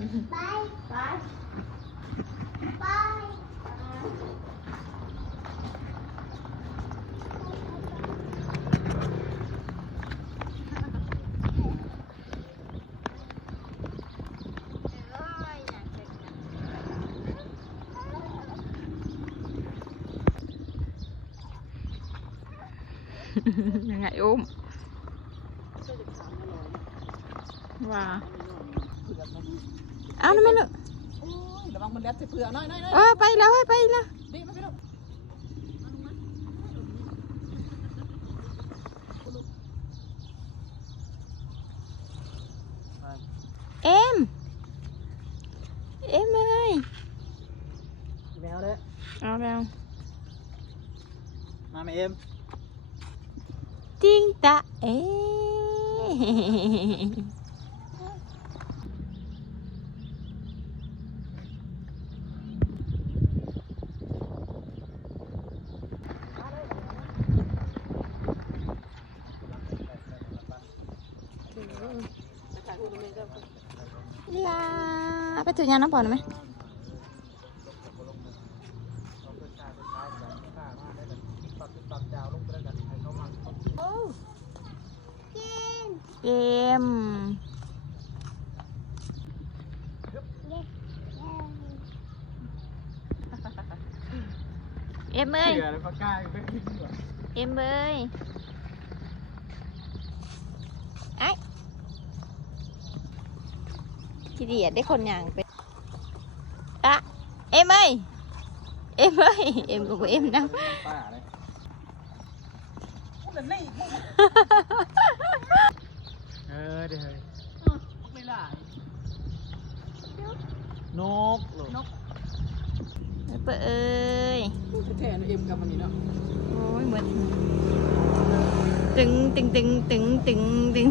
Bye. Bye. Bye. ngày ôm wow เอานั่นไม่ลูก โอ้ยระวังมันแลบใส่เปลือกน้อยน้อยน้อย เออไปแล้วเฮ้ยไปแล้ว ดิมาไปลูก เอ็มเอ็มเลย แมวเลย เอาแล้ว มาไหมเอ็ม จิงตะเอ๊ ลาไปถึงยานน้ำบ่อนไหมกินเอ็มเอ็มเอ้ยเสือแล้วปากกาไปกินเหรอเอ็มเอ้ยไอ้ ขี้เดียดได้คนอย่างไปอะเอ็มเอ้ยเอ็มเอ้ยเอ็มกับเอ็มนะป้าเลยโอ้ยนี่เออเดี๋ยวไม่ได้นกนกเปิดเอ้ยแท้ๆนะเอ็มกับมันนี่เนาะโอ้ยเหมือนตึงตึงตึงตึงตึงตึง